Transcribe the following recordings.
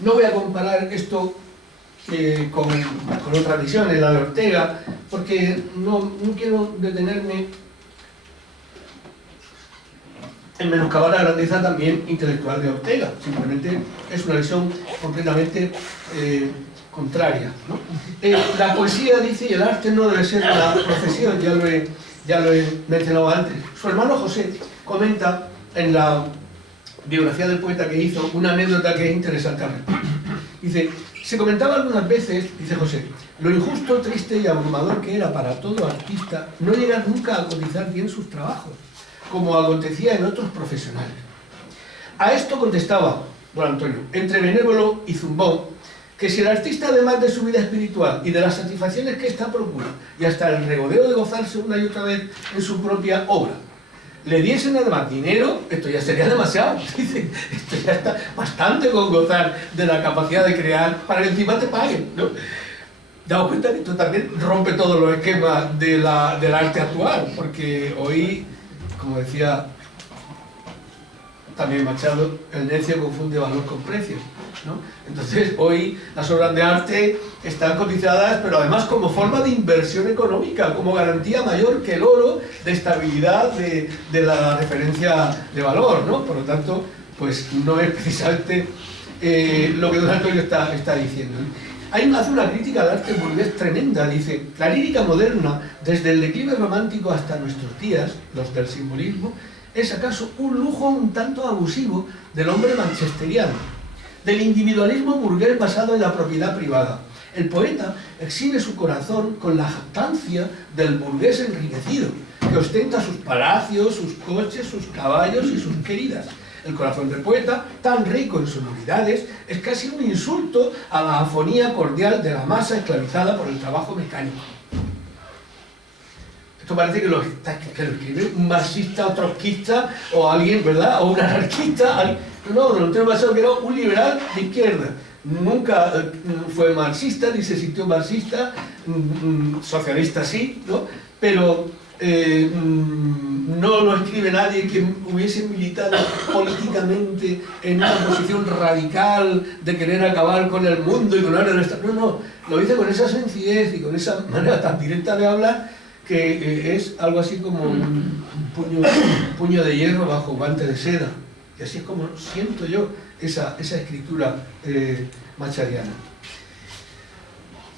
No voy a comparar esto con otras visiones, la de Ortega, porque no quiero detenerme en menoscabar la grandeza también intelectual de Ortega. Simplemente es una visión completamente contraria, ¿no? La poesía, dice, y el arte no debe ser una profesión, ya lo he mencionado antes. Su hermano José comenta en la biografía del poeta que hizo una anécdota que es interesante al respecto. Dice, se comentaba algunas veces, dice José, lo injusto, triste y abrumador que era para todo artista no llegar nunca a cotizar bien sus trabajos, como acontecía en otros profesionales. A esto contestaba don Antonio, entre benévolo y zumbón, que si el artista, además de su vida espiritual y de las satisfacciones que ésta procura, y hasta el regodeo de gozarse una y otra vez en su propia obra, le diesen además dinero, esto ya sería demasiado. Dice, esto ya está bastante con gozar de la capacidad de crear para que encima te paguen, ¿no? Daos cuenta que esto también rompe todos los esquemas del arte actual, porque hoy, como decía también Machado, el necio confunde valor con precio, ¿no? Entonces hoy las obras de arte están cotizadas, pero además como forma de inversión económica, como garantía mayor que el oro de estabilidad de la referencia de valor, ¿no? Por lo tanto, pues no es precisamente lo que don Antonio está diciendo, ¿no? Hace una crítica al arte burgués tremenda, dice, la lírica moderna, desde el declive romántico hasta nuestros días, los del simbolismo, es acaso un lujo un tanto abusivo del hombre manchesteriano, del individualismo burgués basado en la propiedad privada. El poeta exhibe su corazón con la jactancia del burgués enriquecido, que ostenta sus palacios, sus coches, sus caballos y sus queridas. El corazón del poeta, tan rico en sonoridades, es casi un insulto a la afonía cordial de la masa esclavizada por el trabajo mecánico. Esto parece que lo escribe un marxista o trotskista o alguien, ¿verdad? O un anarquista. No, don Antonio Machado, que era un liberal de izquierda. Nunca fue marxista, ni se sintió marxista, socialista sí, ¿no? Pero no lo escribe nadie que hubiese militado políticamente en una posición radical de querer acabar con el mundo y con el Estado. No, lo dice con esa sencillez y con esa manera tan directa de hablar que es algo así como un puño de hierro bajo guante de seda. Y así es como siento yo esa escritura machadiana.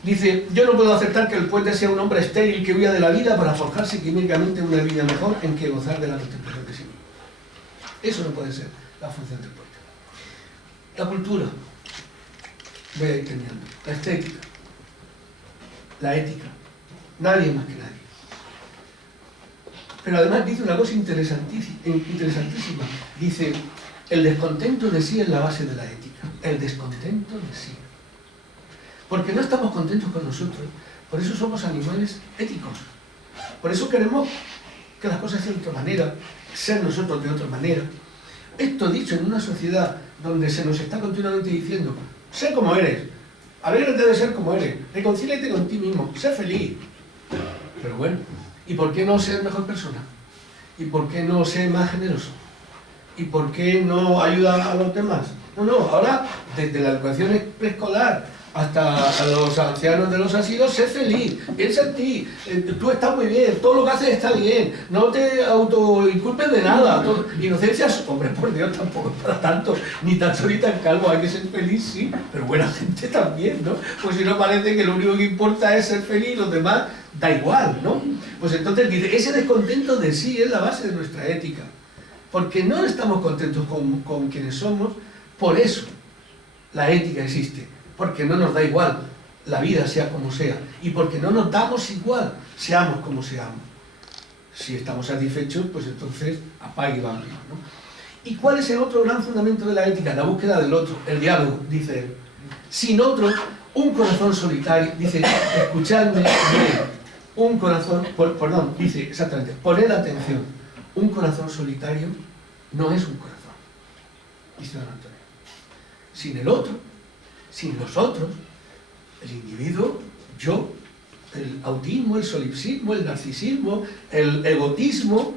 Dice, yo no puedo aceptar que el poeta sea un hombre estéril que huya de la vida para forjarse químicamente una vida mejor en que gozar de la contemplación de sí mismo. Eso no puede ser la función del poeta. La cultura, voy a ir terminando, la estética, la ética, nadie más que nadie. Pero además dice una cosa interesantísima. Dice, el descontento de sí es la base de la ética. El descontento de sí. Porque no estamos contentos con nosotros. Por eso somos animales éticos. Por eso queremos que las cosas sean de otra manera, ser nosotros de otra manera. Esto dicho en una sociedad donde se nos está continuamente diciendo, sé como eres, alégrate de ser como eres, reconcíliate con ti mismo, sé feliz. Pero bueno, ¿y por qué no ser mejor persona? ¿Y por qué no ser más generoso? ¿Y por qué no ayudar a los demás? No, ahora desde la educación preescolar hasta los ancianos de los asilos, sé feliz, piensa en ti, tú estás muy bien, todo lo que haces está bien, no te autoinculpes de nada, inocencia, hombre, por Dios, tampoco es para tanto, ni tanto ni tan calvo, hay que ser feliz, sí, pero buena gente también, ¿no? Pues si no parece que lo único que importa es ser feliz, los demás da igual, ¿no? Pues entonces dice, ese descontento de sí es la base de nuestra ética, porque no estamos contentos con quienes somos, por eso la ética existe. Porque no nos da igual la vida sea como sea y porque no nos damos igual, seamos como seamos. Si estamos satisfechos, pues entonces apague y vámonos, ¿no? ¿Y cuál es el otro gran fundamento de la ética? La búsqueda del otro, el diálogo, dice él. Sin otro, un corazón solitario, dice, escuchadme bien, un corazón, dice exactamente, poned atención, un corazón solitario no es un corazón, dice don Antonio. Sin el otro, sin los otros, el individuo, yo, el autismo, el solipsismo, el narcisismo, el egotismo,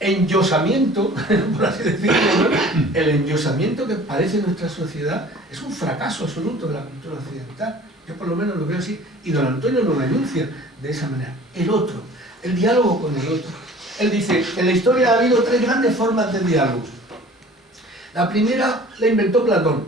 enyosamiento, por así decirlo, ¿no? El enyosamiento que parece en nuestra sociedad es un fracaso absoluto de la cultura occidental. Yo por lo menos lo veo así, y don Antonio lo denuncia de esa manera. El otro, el diálogo con el otro. Él dice, en la historia ha habido 3 grandes formas de diálogo. La primera la inventó Platón.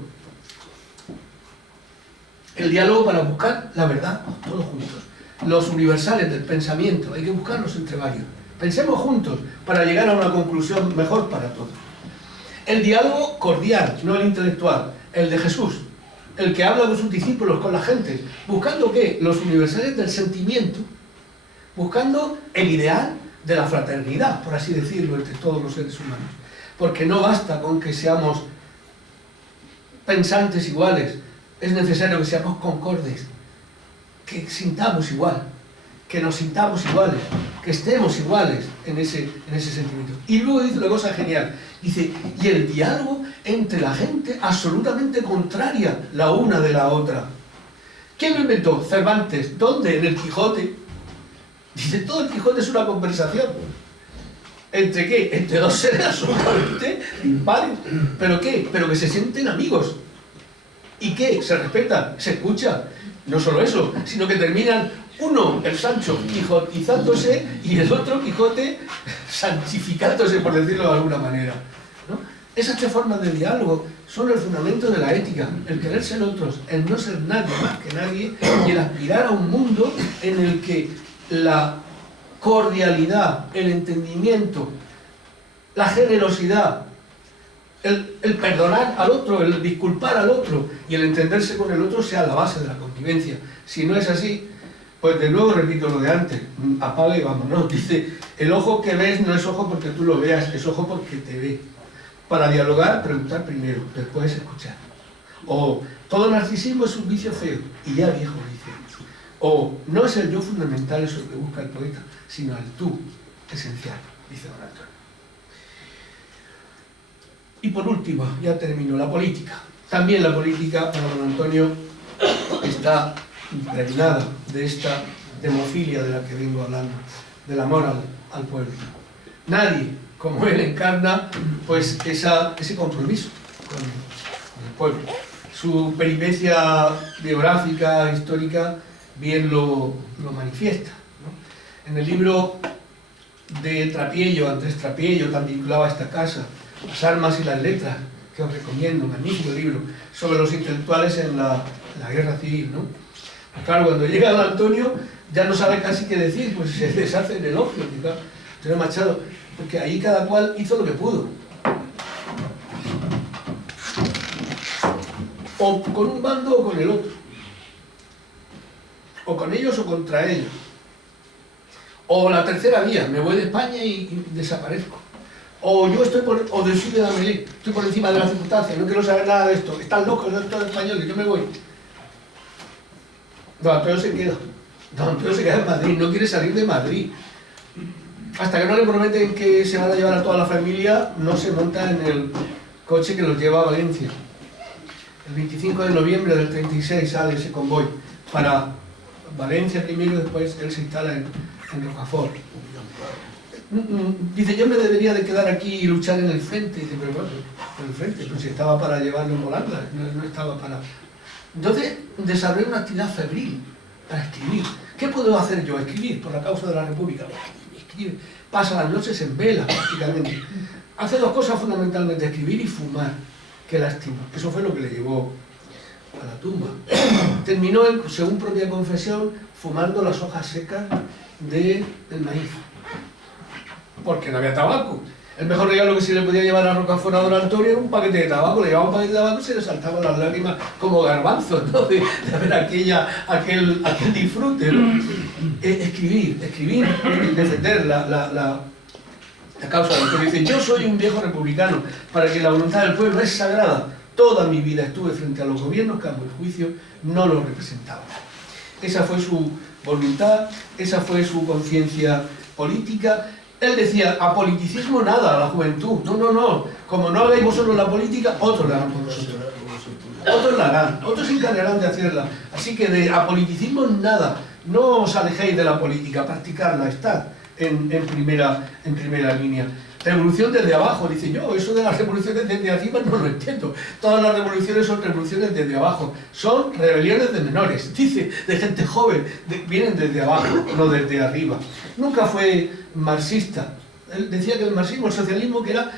El diálogo para buscar la verdad, todos juntos. Los universales del pensamiento, hay que buscarlos entre varios. Pensemos juntos para llegar a una conclusión mejor para todos. El diálogo cordial, no el intelectual, el de Jesús, el que habla con sus discípulos, con la gente, buscando ¿qué? Los universales del sentimiento, buscando el ideal de la fraternidad, por así decirlo, entre todos los seres humanos. Porque no basta con que seamos pensantes iguales, es necesario que seamos concordes, que sintamos igual, que nos sintamos iguales, que estemos iguales en ese sentimiento. Y luego dice una cosa genial, dice, y el diálogo entre la gente absolutamente contraria la una de la otra. ¿Quién lo inventó? Cervantes. ¿Dónde? En el Quijote. Dice, todo el Quijote es una conversación. ¿Entre qué? Entre dos seres absolutamente dispares. ¿Pero qué? Pero que se sienten amigos. ¿Y qué? Se respetan, se escuchan. No solo eso, sino que terminan uno, el Sancho, quijotizándose, y el otro Quijote santificándose, por decirlo de alguna manera, ¿no? Esas 3 formas de diálogo son el fundamento de la ética, el querer ser otros, el no ser nadie más que nadie, y el aspirar a un mundo en el que la cordialidad, el entendimiento, la generosidad, el perdonar al otro, el disculpar al otro y el entenderse con el otro sea la base de la convivencia. Si no es así, pues de nuevo repito lo de antes, apaga y vámonos. Dice, el ojo que ves no es ojo porque tú lo veas, es ojo porque te ve. Para dialogar, preguntar primero, después escuchar. O todo narcisismo es un vicio feo, y ya viejo vicio. O no es el yo fundamental eso que busca el poeta, sino el tú esencial, dice don Antonio. Y por último, ya termino, la política. También la política, para don Antonio, está impregnada de esta demofilia de la que vengo hablando, del amor al pueblo. Nadie, como él, encarna pues ese compromiso con el pueblo. Su peripecia biográfica, histórica, bien lo manifiesta, ¿no? En el libro de Trapiello, Andrés Trapiello, tan vinculado a esta casa, Las armas y las letras, que os recomiendo, un magnífico libro, sobre los intelectuales en la guerra civil, ¿no? Claro, cuando llega don Antonio, ya no sabe casi qué decir, pues se deshace el elogio, claro, Antonio Machado, porque ahí cada cual hizo lo que pudo. O con un bando o con el otro. O con ellos o contra ellos. O la tercera vía, me voy de España y desaparezco. O yo estoy o de Ciudad de Amelí, estoy por encima de las circunstancias, no quiero saber nada de esto, están locos estos españoles, yo me voy. Don Antonio se queda. Don Antonio se queda en Madrid, no quiere salir de Madrid. Hasta que no le prometen que se van a llevar a toda la familia, no se monta en el coche que los lleva a Valencia. El 25 de noviembre del 36 sale ese convoy para Valencia primero y después él se instala en Rocafort. Dice, yo me debería de quedar aquí y luchar en el frente. Dice, pero bueno, en el frente, pues si estaba para llevarlo en volanda, no estaba para... Entonces desarrollé una actividad febril para escribir. ¿Qué puedo hacer yo? Escribir por la causa de la República. Escribir. Pasa las noches en vela prácticamente. Hace 2 cosas fundamentalmente, escribir y fumar. Qué lástima. Eso fue lo que le llevó a la tumba. Terminó, según propia confesión, fumando las hojas secas del maíz. Porque no había tabaco. El mejor regalo que se le podía llevar a Rocafort a don Antonio era un paquete de tabaco. Le llevaba un paquete de tabaco y se le saltaban las lágrimas como garbanzos, ¿no? de ver aquel disfrute, ¿no? Escribir, defender la causa del pueblo. Dice, yo soy un viejo republicano, para que la voluntad del pueblo es sagrada. Toda mi vida estuve frente a los gobiernos que a mi juicio no lo representaban. Esa fue su voluntad, esa fue su conciencia política. Él decía, a politicismo nada, a la juventud. No. Como no hagáis vosotros la política, otros la harán por vosotros. Otros la harán, otros se encargarán de hacerla. Así que de apoliticismo nada. No os alejéis de la política, practicarla, estad en primera línea. Revolución desde abajo, dice yo, eso de las revoluciones desde arriba no lo entiendo. Todas las revoluciones son revoluciones desde abajo, son rebeliones de menores, dice, de gente joven, vienen desde abajo, no desde arriba. Nunca fue marxista. Él decía que el marxismo, el socialismo, que era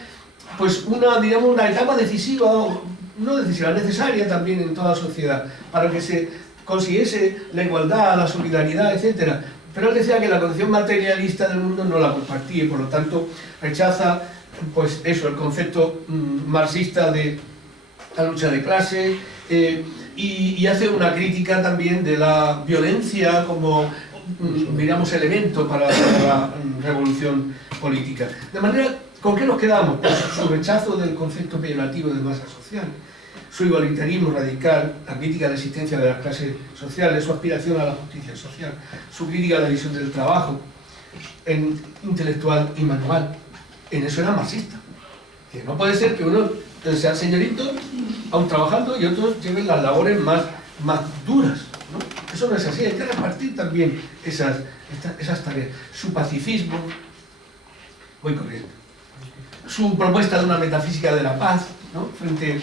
pues digamos, una etapa decisiva, no decisiva, necesaria también en toda sociedad, para que se consiguiese la igualdad, la solidaridad, etc. Pero él decía que la concepción materialista del mundo no la compartía y por lo tanto rechaza pues eso, el concepto marxista de la lucha de clase y hace una crítica también de la violencia como digamos elemento para la revolución política. De manera, ¿con qué nos quedamos? Pues su rechazo del concepto peyorativo de masa social, su igualitarismo radical, la crítica a la existencia de las clases sociales, su aspiración a la justicia social, su crítica a la visión del trabajo, intelectual y manual. En eso era marxista. Que no puede ser que uno sea señorito, aún trabajando, y otros lleven las labores más duras, ¿no? Eso no es así, hay que repartir también esas tareas. Su pacifismo, voy corriendo, su propuesta de una metafísica de la paz, ¿no? Frente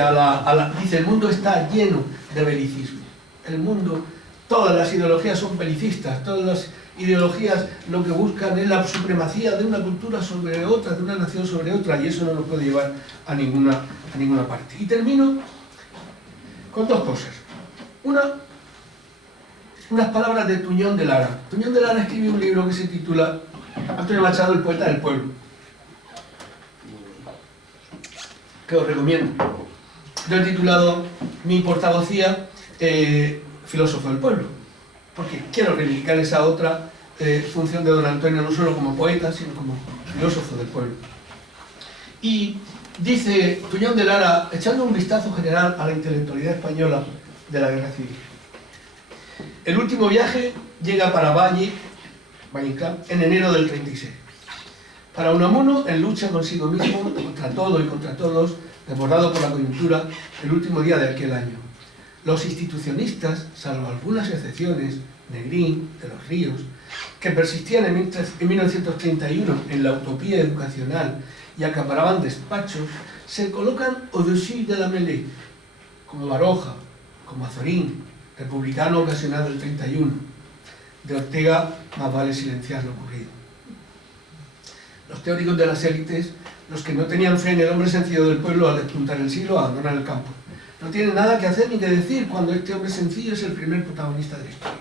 a dice, el mundo está lleno de belicismo. El mundo, todas las ideologías son belicistas, todas las ideologías lo que buscan es la supremacía de una cultura sobre otra, de una nación sobre otra, y eso no nos puede llevar a ninguna parte. Y termino con dos cosas. Unas palabras de Tuñón de Lara. Tuñón de Lara escribió un libro que se titula Antonio Machado, el poeta del pueblo, que os recomiendo. Lo he titulado Mi portavocía, filósofo del pueblo, porque quiero reivindicar esa otra función de don Antonio, no solo como poeta, sino como filósofo del pueblo. Y dice Tuñón de Lara, echando un vistazo general a la intelectualidad española de la Guerra Civil: el último viaje llega para Valle Inclán en enero del 36. Para Unamuno, en lucha consigo mismo, contra todo y contra todos, desbordado por la coyuntura, el último día de aquel año. Los institucionistas, salvo algunas excepciones, Negrín, de los Ríos, que persistían en 1931 en la utopía educacional y acaparaban despachos, se colocan au-dessus de la mêlée, como Baroja, como Azorín, republicano ocasional del 31. De Ortega, más vale silenciar lo ocurrido. Los teóricos de las élites, los que no tenían fe en el hombre sencillo del pueblo al despuntar el siglo, abandonan el campo. No tienen nada que hacer ni que decir cuando este hombre sencillo es el primer protagonista de la historia.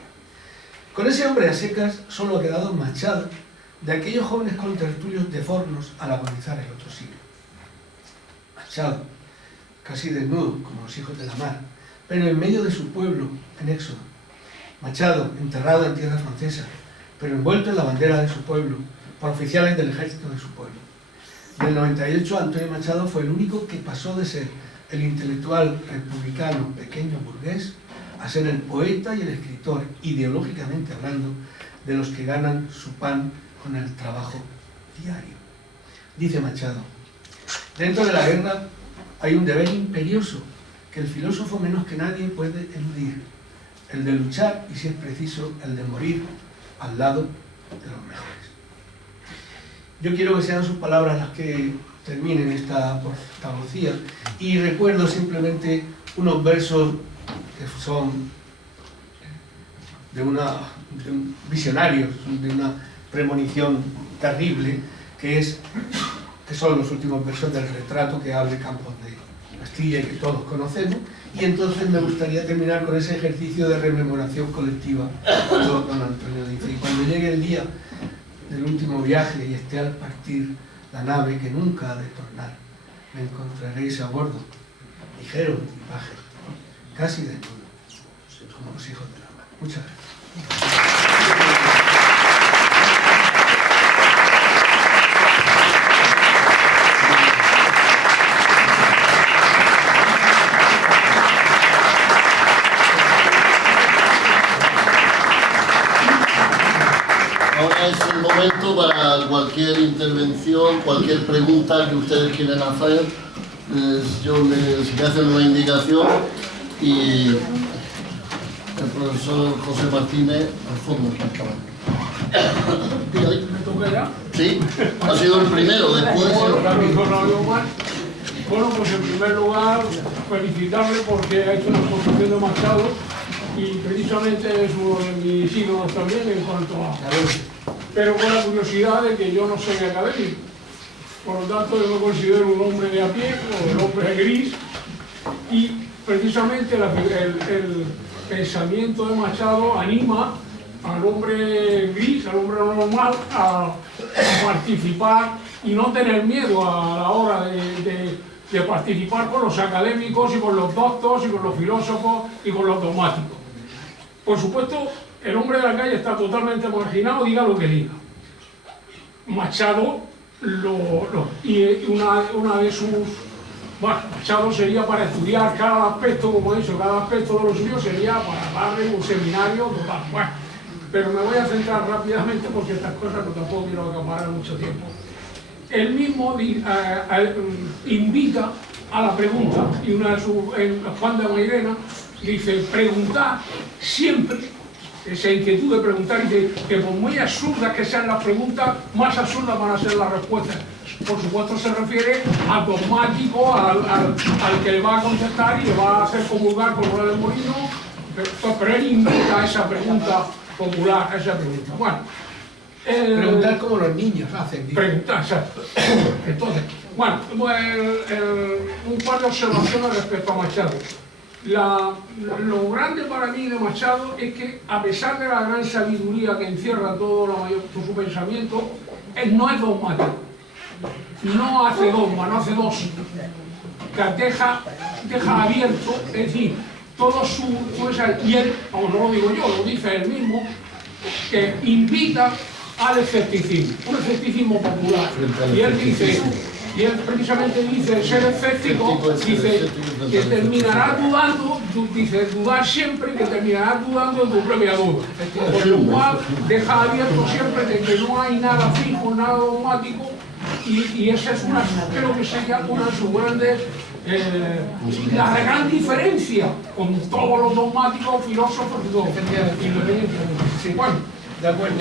Con ese hombre a secas solo ha quedado Machado, de aquellos jóvenes contertulios de Fornos al agonizar el otro siglo. Machado, casi desnudo, como los hijos de la mar, pero en medio de su pueblo, en éxodo. Machado, enterrado en tierra francesa, pero envuelto en la bandera de su pueblo, por oficiales del ejército de su pueblo. En el 98, Antonio Machado fue el único que pasó de ser el intelectual republicano pequeño burgués a ser el poeta y el escritor, ideológicamente hablando, de los que ganan su pan con el trabajo diario. Dice Machado: dentro de la guerra hay un deber imperioso que el filósofo menos que nadie puede eludir, el de luchar y, si es preciso, el de morir al lado de los mejores. Yo quiero que sean sus palabras las que terminen esta portavocía, y recuerdo simplemente unos versos que son visionarios, de una premonición terrible, que son los últimos versos del retrato que abre Campos de Castilla y que todos conocemos. Y entonces me gustaría terminar con ese ejercicio de rememoración colectiva que don Antonio dice: y cuando llegue el día del último viaje y esté al partir la nave que nunca ha de tornar, me encontraréis a bordo, ligero de equipaje, casi desnudo, como los hijos de la mar. Muchas gracias. Ahora es el momento para cualquier intervención, cualquier pregunta que ustedes quieran hacer. Me hacen una indicación y el profesor José Martínez al fondo. ¿Me toca ya? Sí, ha sido el primero, después... Bueno, pues en primer lugar, felicitarle porque ha hecho una exposición de Machado y precisamente es uno de mis ídolos también en cuanto a... Pero con la curiosidad de que yo no soy académico. Por lo tanto, yo me considero un hombre de a pie, o el hombre gris, y precisamente el pensamiento de Machado anima al hombre gris, al hombre normal, a participar y no tener miedo a la hora de participar con los académicos y con los doctos y con los filósofos y con los dogmáticos. Por supuesto, el hombre de la calle está totalmente marginado, diga lo que diga. Machado, y una de sus... Bueno, Machado sería para estudiar cada aspecto, como he dicho, cada aspecto de lo suyo sería para darle un seminario total. Bueno, pero me voy a centrar rápidamente porque estas cosas no tampoco quiero acaparar mucho tiempo. Él mismo invita a la pregunta, y en Juan de Mairena dice, preguntar siempre, esa inquietud de preguntar, dice que por muy absurdas que sean las preguntas, más absurdas van a ser las respuestas. Por supuesto se refiere al dogmático, al que le va a contestar y le va a hacer comulgar con Hora del Molino, pero él invita a esa pregunta popular, a esa pregunta. Bueno, preguntar como los niños hacen. Preguntar, exacto. Entonces, bueno, un par de observaciones respecto a Machado. Lo grande para mí de Machado es que, a pesar de la gran sabiduría que encierra todo su pensamiento, él no es dogmático. No hace dogma, no hace dos. Deja abierto, es decir, todo y él, como no lo digo yo, lo dice él mismo, que invita al escepticismo, un escepticismo popular. Y él dice, y él precisamente dice, ser escéptico, dice que terminarás dudando, dice, dudar siempre, que terminarás dudando de tu propia duda. Por lo cual deja abierto siempre de que no hay nada fijo, nada dogmático, y esa es creo que sería una de sus grandes, la gran diferencia con todos los dogmáticos, filósofos y todo, independientemente. Bueno, de acuerdo.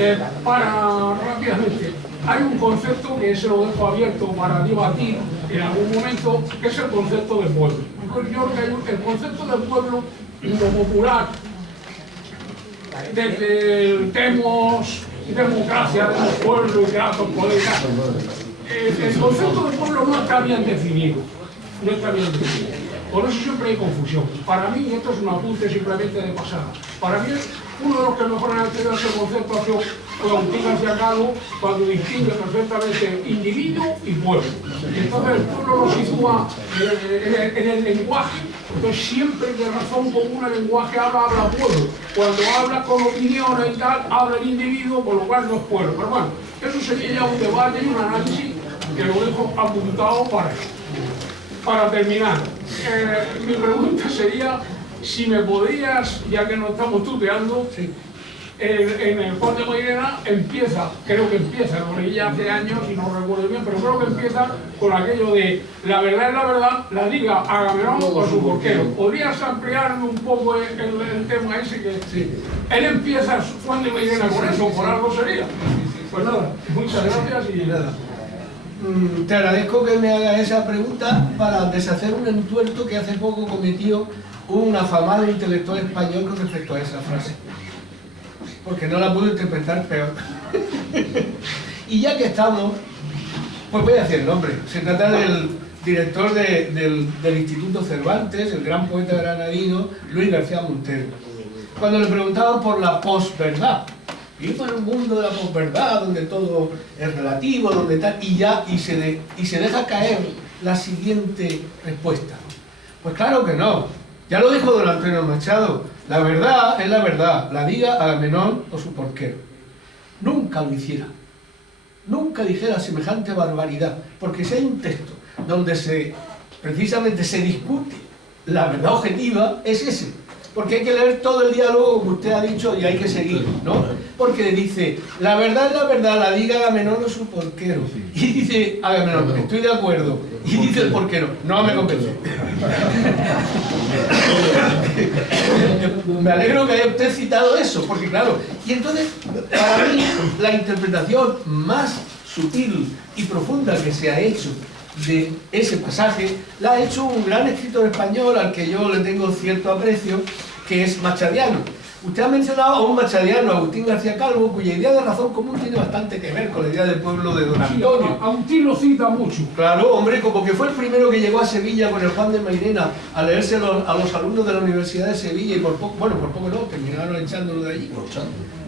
Para rápidamente, hay un concepto que se lo dejo abierto para debatir en algún momento, que es el concepto del pueblo. Yo creo que el concepto del pueblo, lo popular, desde el temos democracia, del pueblo y gratos poderes, el concepto del pueblo no está bien definido. No está bien definido. Por eso siempre hay confusión. Para mí, y esto es un apunte simplemente de pasada, para mí uno de los que mejor han tenido ese concepto ha sido Agustín García Calvo, cuando distingue perfectamente individuo y pueblo. Entonces el pueblo lo sitúa en el lenguaje, entonces siempre de razón común el lenguaje habla pueblo. Cuando habla con opiniones y tal, habla el individuo, por lo cual no es pueblo. Pero bueno, eso sería ya un debate y un análisis que lo dejo apuntado para terminar. Mi pregunta sería si me podrías, ya que nos estamos tuteando, Sí. En el Juan de Mairena creo que empieza, lo leí ya hace años y no recuerdo bien, pero creo que empieza con aquello de la verdad es la verdad, la diga Agamenón o su porquero. ¿Podrías ampliarme un poco el tema ese que Sí. él empieza Juan de Mairena con eso, por algo sería? Pues nada, muchas gracias y Nada. Te agradezco que me hagas esa pregunta para deshacer un entuerto que hace poco cometió un afamado intelectual español con respecto a esa frase. Porque no la puedo interpretar peor. Y ya que estamos, pues voy a decir el nombre. Se trata del director del Instituto Cervantes, el gran poeta granadino, Luis García Montero. Cuando le preguntaban por la posverdad, vivimos en un mundo de la posverdad, donde todo es relativo, donde tal, y se deja caer la siguiente respuesta. Pues claro que no. Ya lo dijo don Antonio Machado, la verdad es la verdad, la diga Agamenón o su porquero. Nunca lo hiciera. Nunca dijera semejante barbaridad, porque si hay un texto donde precisamente se discute la verdad objetiva, es ese. porque hay que leer todo el diálogo que usted ha dicho y hay que seguir, ¿no? Porque dice, la verdad es la verdad, la diga Agamenón o su porquero. Y dice Agamenón, estoy de acuerdo. Y dice el porquero, no me convence. Me alegro que haya usted citado eso, porque claro, y entonces, para mí, la interpretación más sutil y profunda que se ha hecho de ese pasaje, la ha hecho un gran escritor español al que yo le tengo cierto aprecio, que es Machadiano. Usted ha mencionado a un machadiano, Agustín García Calvo, cuya idea de razón común tiene bastante que ver con la idea del pueblo de Don Antonio. Agustín lo cita mucho. Claro, hombre, como que fue el primero que llegó a Sevilla con el Juan de Mairena a leerse a los alumnos de la Universidad de Sevilla y por poco no, terminaron echándolo de allí.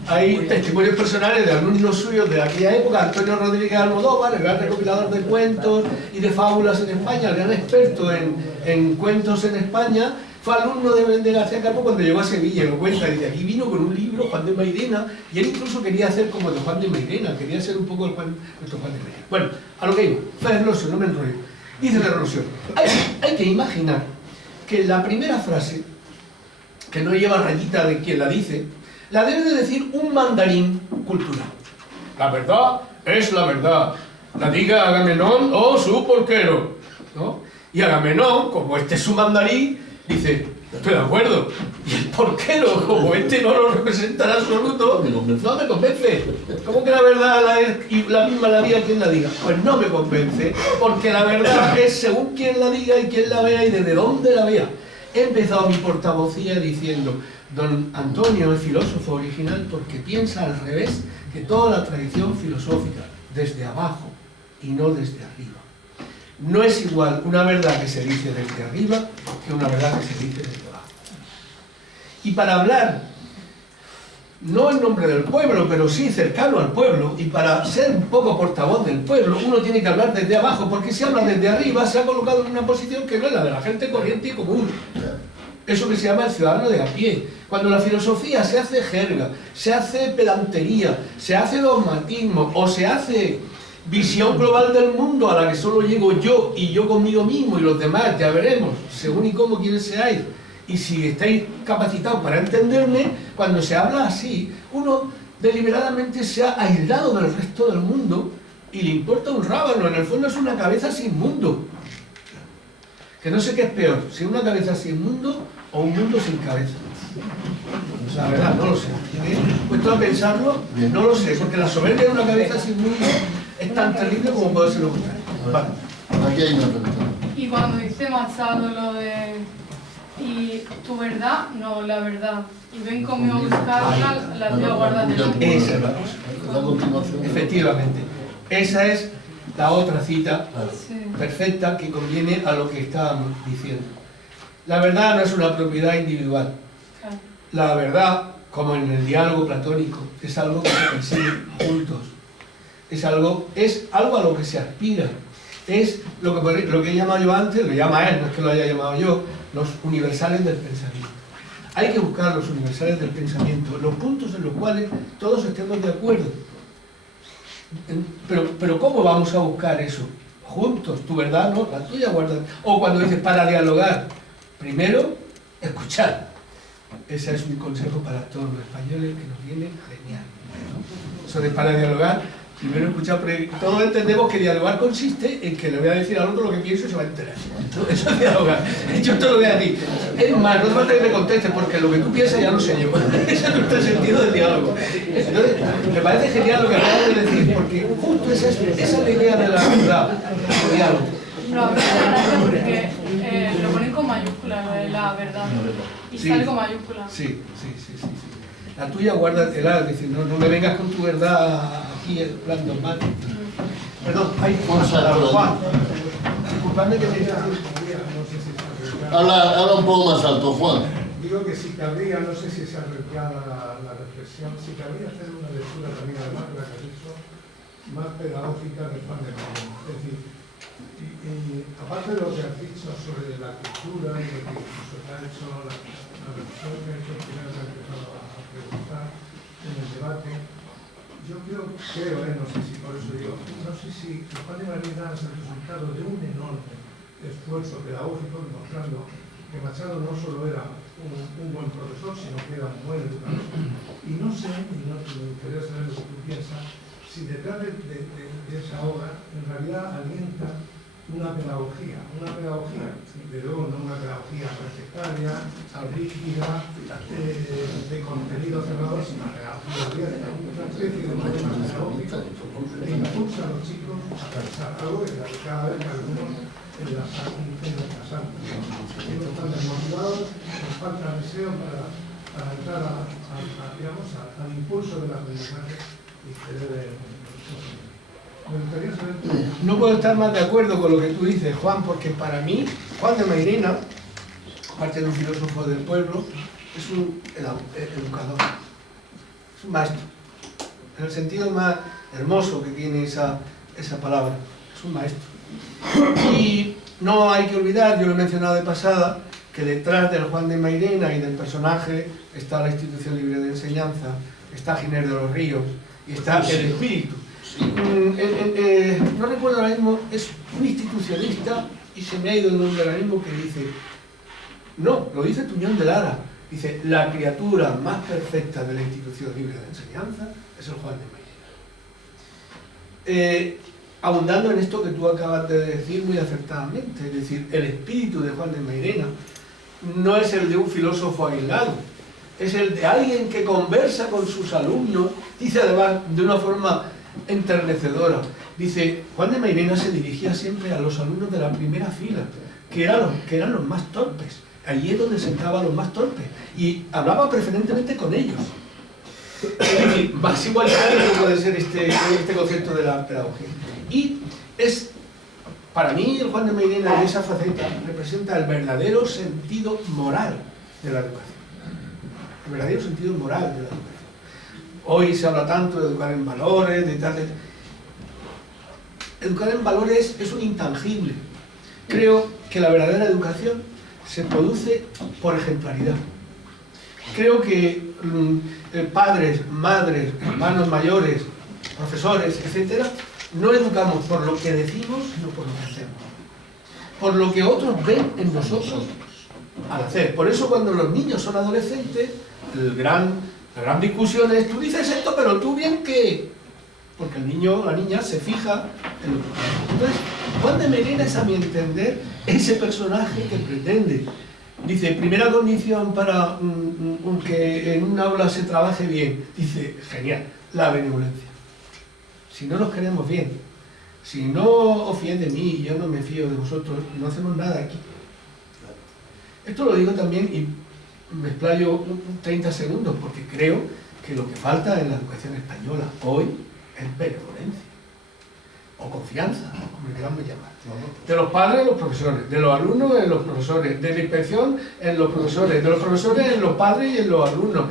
Hay testimonios personales de alumnos suyos de aquella época, Antonio Rodríguez Almodóvar, el gran recopilador de cuentos y de fábulas en España, el gran experto en cuentos en España. Fue alumno de García Calvo cuando llegó a Sevilla, lo cuenta, y de aquí vino con un libro, Juan de Mairena, y él incluso quería hacer como de Juan de Mairena, quería ser un poco nuestro Juan de Mairena. Bueno, a lo que iba, Ferlosio, no me enrollo. Dice Ferlosio, hay que imaginar que la primera frase, que no lleva rayita de quien la dice, la debe de decir un mandarín cultural. La verdad es la verdad, la diga Agamenón o su porquero, ¿no? Y Agamenón, como este es su mandarín, dice, estoy de acuerdo. Y el porquero, como este no lo representa en absoluto, no me convence. ¿Cómo que la verdad y la misma la diga quien la diga? Pues no me convence, porque la verdad es según quien la diga y quien la vea y desde dónde la vea. He empezado mi portavocía diciendo, don Antonio es filósofo original porque piensa al revés que toda la tradición filosófica, desde abajo y no desde arriba. No es igual una verdad que se dice desde arriba que una verdad que se dice desde abajo. Y para hablar, no en nombre del pueblo, pero sí cercano al pueblo, y para ser un poco portavoz del pueblo, uno tiene que hablar desde abajo, porque si habla desde arriba se ha colocado en una posición que no es la de la gente corriente y común. Eso que se llama el ciudadano de a pie. Cuando la filosofía se hace jerga, se hace pedantería, se hace dogmatismo o se hace visión global del mundo a la que solo llego yo y yo conmigo mismo y los demás, ya veremos, según y cómo quienes seáis, y si estáis capacitados para entenderme, cuando se habla así, uno deliberadamente se ha aislado del resto del mundo y le importa un rábano, en el fondo es una cabeza sin mundo. Que no sé qué es peor, si una cabeza sin mundo o un mundo sin cabeza. La verdad, no lo sé. Puesto a pensarlo, no lo sé, porque la soberbia de una cabeza sin mundo es tan terrible como puede ser lo contrario. Vale. Aquí hay una pregunta. Y cuando dice Machado lo de y tu verdad, no la verdad, y ven conmigo a buscarla, la tuya guárdate. Esa es la cosa. La continuación. Efectivamente, esa es la otra cita Sí. perfecta que conviene a lo que estábamos diciendo. La verdad no es una propiedad individual. Claro. La verdad, como en el diálogo platónico, es algo que se persigue juntos. Es algo a lo que se aspira. Es lo que he llamado yo antes, lo llama él, no es que lo haya llamado yo, los universales del pensamiento. Hay que buscar los universales del pensamiento, los puntos en los cuales todos estemos de acuerdo. Pero ¿cómo vamos a buscar eso? Juntos, tu verdad, ¿no? La tuya guarda. O cuando dices para dialogar, primero, escuchar. Ese es un consejo para todos los españoles que nos viene genial, ¿no? Eso de para dialogar, primero escuchar, porque todos entendemos que dialogar consiste en que le voy a decir al otro lo que pienso y se va a enterar. Eso es dialogar. Yo te lo voy a decir. Es más, no hace falta que me contestes porque lo que tú piensas ya lo sé yo. Ese es nuestro sentido del diálogo. Entonces, me parece genial lo que acabas de decir, porque justo esa es la idea de la verdad, del diálogo. No, me hace gracia porque lo ponen con mayúscula, lo de la verdad. Y Sí. sale con mayúscula. Sí. La tuya guárdatela, es decir, no me vengas con tu verdad aquí en plan normal. Perdón, hay Juan. Disculpadme que me Habla un poco más alto, Juan. Digo que si cabría, no sé si es arriesgada la reflexión, si cabría hacer una lectura también, además de la que has dicho, más pedagógica del Juan de Mairena. Es decir, y aparte de lo que has dicho sobre la cultura y lo que incluso te ha hecho la versión que ha hecho el primero que ha empezado a preguntar en el debate, yo creo, no sé si por eso digo, no sé si el Juan de Mairena es el resultado de un enorme esfuerzo pedagógico demostrando que Machado no solo era un buen profesor, sino que era un buen educador. Y no sé, y no me gustaría saber lo que tú piensas, si detrás de esa obra en realidad alienta una pedagogía, de luego no una pedagogía reflectaria, rígida, de contenido cerrado, sino una pedagogía abierta, una especie de modelo pedagógico que impulsa a los chicos a pensar algo que cada vez que algunos en las artes no están desmotivados, nos falta deseo para entrar al impulso del aprendizaje y que debe. No puedo estar más de acuerdo con lo que tú dices, Juan, porque para mí, Juan de Mairena, aparte de un filósofo del pueblo, es un educador, es un maestro, en el sentido más hermoso que tiene esa palabra, es un maestro. Y no hay que olvidar, yo lo he mencionado de pasada, que detrás del Juan de Mairena y del personaje está la Institución Libre de Enseñanza, está Giner de los Ríos y está el espíritu. No recuerdo ahora mismo, es un institucionalista, y se me ha ido el nombre ahora mismo, que dice, no, lo dice Tuñón de Lara, dice, la criatura más perfecta de la Institución Libre de Enseñanza es el Juan de Mairena. Abundando en esto que tú acabas de decir muy acertadamente, es decir, el espíritu de Juan de Mairena no es el de un filósofo aislado, es el de alguien que conversa con sus alumnos, dice además de una forma enternecedora. Dice, Juan de Mairena se dirigía siempre a los alumnos de la primera fila, que eran los más torpes. Allí es donde sentaban los más torpes. Y hablaba preferentemente con ellos. Es decir, más igualitario que puede ser este concepto de la pedagogía. Y es, para mí, el Juan de Mairena en esa faceta representa el verdadero sentido moral de la educación. El verdadero sentido moral de la educación. Hoy se habla tanto de educar en valores, de tal. Educar en valores es un intangible. Creo que la verdadera educación se produce por ejemplaridad. Creo que padres, madres, hermanos mayores, profesores, etcétera, no educamos por lo que decimos, sino por lo que hacemos. Por lo que otros ven en nosotros al hacer. Por eso cuando los niños son adolescentes, la gran discusión es, tú dices esto, pero tú bien qué. Porque el niño o la niña se fija en lo que hace. Entonces, Juan de Mairena es, a mi entender, ese personaje que pretende. Dice, primera condición para que en un aula se trabaje bien. Dice, genial, la benevolencia. Si no nos queremos bien, si no os fiáis de mí y yo no me fío de vosotros, no hacemos nada aquí. Esto lo digo también y me explayo 30 segundos porque creo que lo que falta en la educación española hoy es benevolencia o confianza, como queramos llamar. De los padres en los profesores, de los alumnos en los profesores, de la inspección en los profesores, de los profesores en los padres y en los alumnos.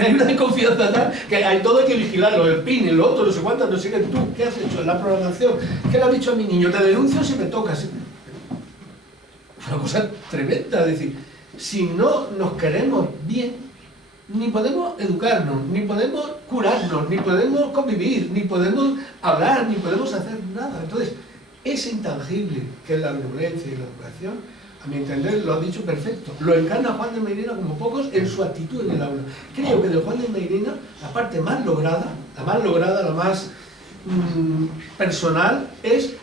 Hay una desconfianza tal que hay todo hay que vigilarlo, el PIN, el otro, no sé cuántas, no sé qué. Tú, ¿qué has hecho en la programación? ¿Qué le has dicho a mi niño? Te denuncio si me tocas. Una cosa tremenda, es decir, si no nos queremos bien, ni podemos educarnos, ni podemos curarnos, ni podemos convivir, ni podemos hablar, ni podemos hacer nada. Entonces, ese intangible que es la benevolencia y la educación, a mi entender, lo ha dicho perfecto. Lo encarna Juan de Mairena como pocos en su actitud en el aula. Creo que de Juan de Mairena, la parte más lograda, la más personal, es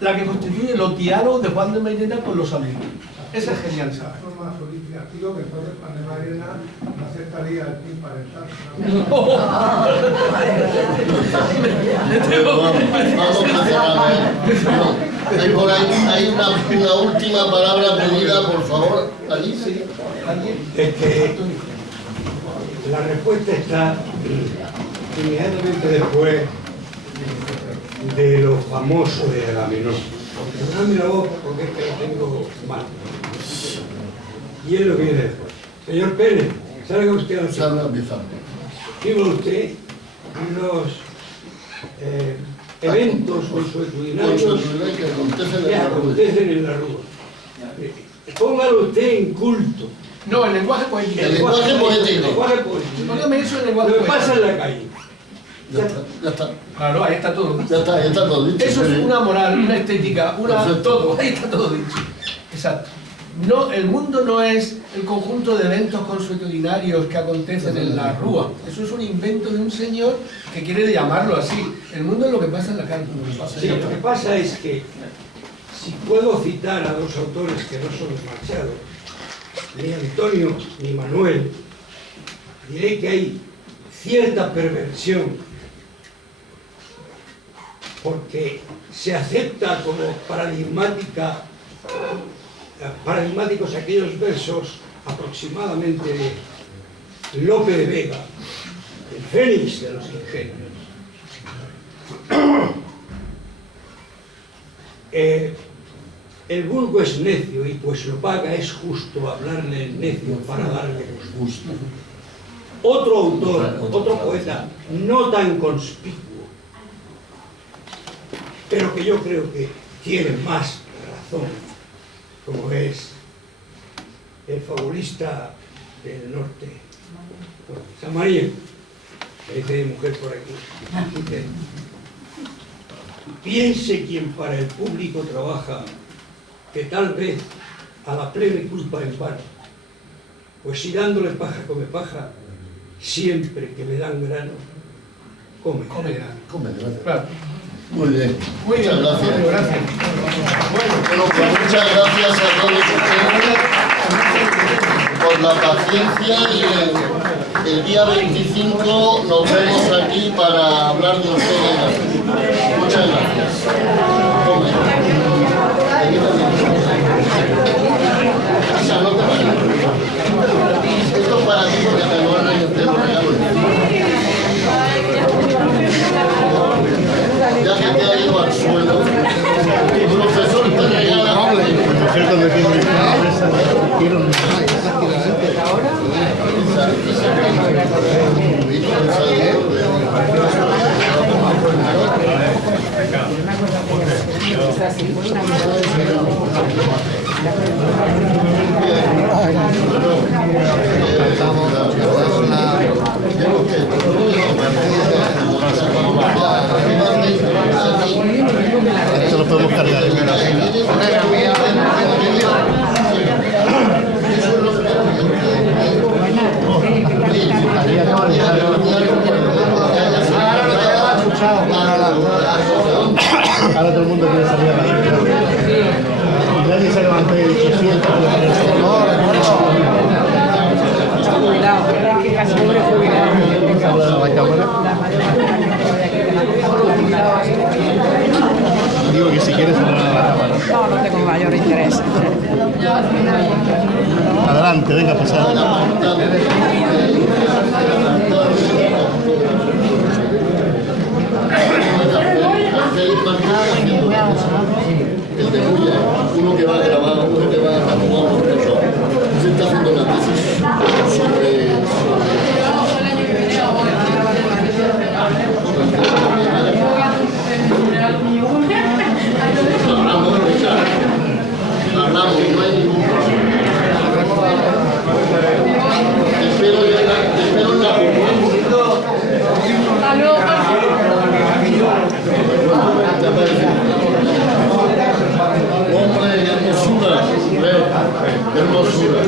la que constituye los diálogos de Juan de Mairena con los alumnos. Esa es genial, ¿sabes? De forma solicitativa, que entonces Juan de Mairena no aceptaría el PIN parental. Hay una última palabra pedida, por favor. Alicia. La respuesta está inmediatamente después de lo famoso de Agamenón. No mira vos porque es que lo tengo mal. Y es lo que viene después. Señor Pérez, salga usted al escriba usted los eventos consuetudinarios que acontecen en la Rúa. Póngalo usted en culto. No, el lenguaje poético. El lenguaje poético. Póngame eso en lenguaje Lo que poético. pasa en la calle. Ya está. Claro, ahí está todo. Ya está todo dicho. Eso es una moral, una estética, Perfecto. todo. Ahí está todo dicho. Exacto. No, el mundo no es el conjunto de eventos consuetudinarios que acontecen en la rúa. Eso es un invento de un señor que quiere llamarlo así. El mundo es lo que pasa en la calle. Sí, lo que pasa es que, si puedo citar a dos autores que no son Machado, ni Antonio ni Manuel, diré que hay cierta perversión porque se acepta como paradigmáticos aquellos versos aproximadamente de Lope de Vega, el Fénix de los ingenios. El vulgo es necio y pues lo paga, es justo hablarle el necio para darle los gustos. Otro autor, otro poeta, no tan conspicuo, pero que yo creo que tiene más razón, como es el fabulista del norte, Samaria, que dice de mujer por aquí, dice: piense quien para el público trabaja, que tal vez a la plebe culpa en vano, pues si dándole paja come paja, siempre que le dan grano, come grano. Claro. Muy bien. Muchas gracias. Gracias. Bueno, pues muchas gracias a todos ustedes por la paciencia y el día 25 nos vemos aquí para hablar de ustedes. Muchas gracias. Esto es para ti porque te lo regalo. Ya que te ha ido al suelo, el profesor te regala. Esto lo podemos cargar. Ahora todo el mundo quiere salir a la isla. Y nadie se levantó y ha dicho siento. Jubilado, es que casi hombre jubilado. Digo que si quieres hablar a la cámara. No, no tengo mayor interés. Adelante, venga a pasar. El de Bulla, uno que va a grabar, uno que va a jugar por eso. Se está haciendo una tesis sobre hablamos, no hay ningún problema. Te espero en la hombre, hermosura, hermosura.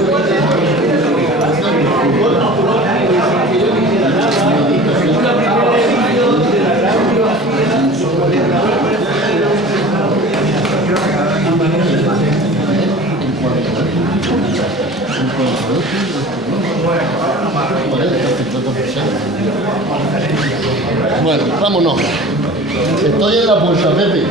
Bueno, vámonos. Estoy en la puerta, Pepe.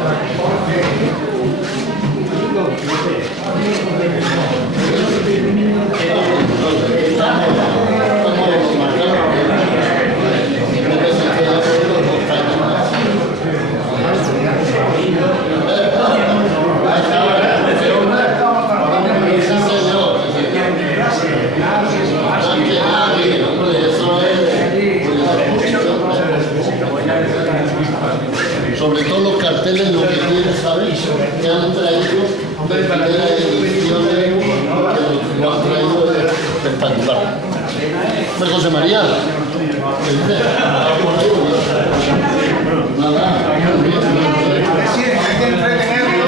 Sobre todo los carteles, lo que quieren saber, que han traído de primera edición, que lo han traído espectacular. ¿Pero José María? ¿Qué dices? Nada. Sí, hay que entretenerlo.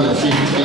Vale, sí.